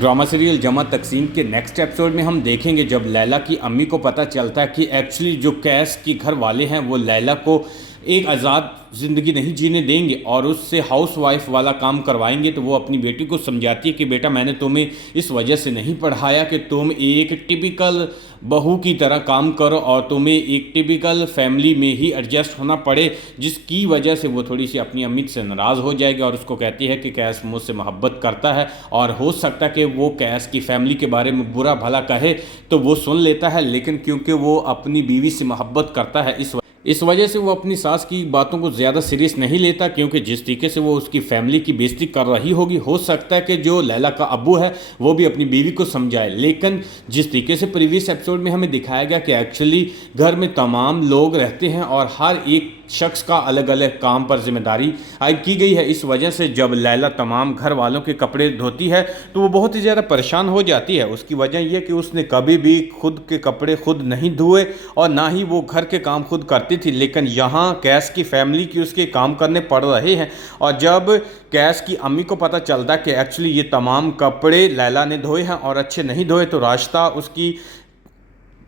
Drama serial जमा तकसीम के नेक्स्ट एपिसोड में हम देखेंगे जब लैला की अम्मी को पता चलता है कि एक्चुअली जो कैस के घर वाले हैं वो लैला को एक आज़ाद ज़िंदगी नहीं जीने देंगे और उससे हाउस वाइफ वाला काम करवाएंगे। तो वो अपनी बेटी को समझाती है कि बेटा मैंने तुम्हें इस वजह से नहीं पढ़ाया कि तुम एक टिपिकल बहू की तरह काम करो और तुम्हें एक टिपिकल फैमिली में ही एडजस्ट होना पड़े, जिसकी वजह से वो थोड़ी सी अपनी अम्मी से नाराज़ हो जाएगी और उसको कहती है कि कैस मुझसे मोहब्बत करता है और हो सकता है कि वो कैस की फैमिली के बारे में बुरा भला कहे तो वो सुन लेता है, लेकिन क्योंकि वो अपनी बीवी से मोहब्बत करता है इस वजह से वो अपनी सास की बातों को ज़्यादा सीरियस नहीं लेता, क्योंकि जिस तरीके से वो उसकी फैमिली की बेइज्जती कर रही होगी हो सकता है कि जो लैला का अब्बू है वो भी अपनी बीवी को समझाए। लेकिन जिस तरीके से प्रीवियस एपिसोड में हमें दिखाया गया कि एक्चुअली घर में तमाम लोग रहते हैं और हर एक शख्स का अलग अलग काम पर जिम्मेदारी आयद की गई है, इस वजह से जब लैला तमाम घर वालों के कपड़े धोती है तो वो बहुत ही ज़्यादा परेशान हो जाती है। उसकी वजह यह कि उसने कभी भी खुद के कपड़े खुद नहीं धोए और ना ही वो घर के काम खुद करती थी, लेकिन यहाँ कैस की फैमिली की उसके काम करने पड़ रहे हैं। और जब कैस की अम्मी को पता चलता है कि एक्चुअली ये तमाम कपड़े लैला ने धोए हैं और अच्छे नहीं धोए, तो रास्ता उसकी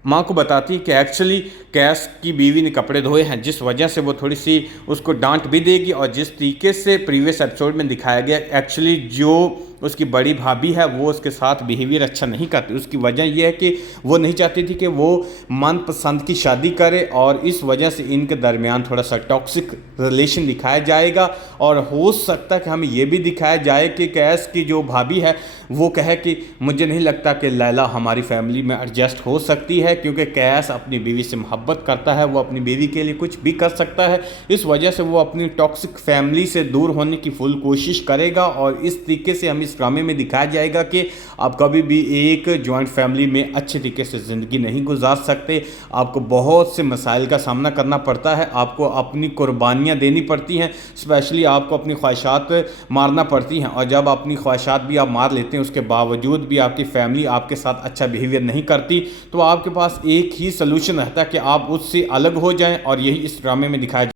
माँ को बताती है कि एक्चुअली कैस की बीवी ने कपड़े धोए हैं, जिस वजह से वो थोड़ी सी उसको डांट भी देगी। और जिस तरीके से प्रीवियस एपिसोड में दिखाया गया एक्चुअली जो उसकी बड़ी भाभी है वो उसके साथ बिहेवियर अच्छा नहीं करती। उसकी वजह यह है कि वो नहीं चाहती थी कि वो मनपसंद की शादी करे और इस वजह से इनके दरमियान थोड़ा सा टॉक्सिक रिलेशन दिखाया जाएगा। और हो सकता है कि हमें यह भी दिखाया जाए कि कैस की जो भाभी है वो कहे कि मुझे नहीं लगता कि लैला हमारी फैमिली में एडजस्ट हो सकती है, क्योंकि कैस अपनी बीवी से मोहब्बत करता है, वो अपनी बीवी के लिए कुछ भी कर सकता है। इस वजह से वो अपनी टॉक्सिक फैमिली से दूर होने की फुल कोशिश करेगा। और इस तरीके से हम इस ड्रामे में दिखाया जाएगा कि आप कभी भी एक जॉइंट फैमिली में अच्छे तरीके से ज़िंदगी नहीं गुजार सकते। आपको बहुत से मसाइल का सामना करना पड़ता है, आपको अपनी कुर्बानियाँ देनी पड़ती हैं, स्पेशली आपको अपनी ख्वाहिशात मारना पड़ती हैं। और जब अपनी ख्वाहिशात भी आप मार लेते हैं उसके बावजूद भी आपकी फैमिली आपके साथ अच्छा बिहेवियर नहीं करती, तो आपके पास एक ही सलूशन रहता है कि आप उससे अलग हो जाएं। और यही इस ड्रामे में दिखाया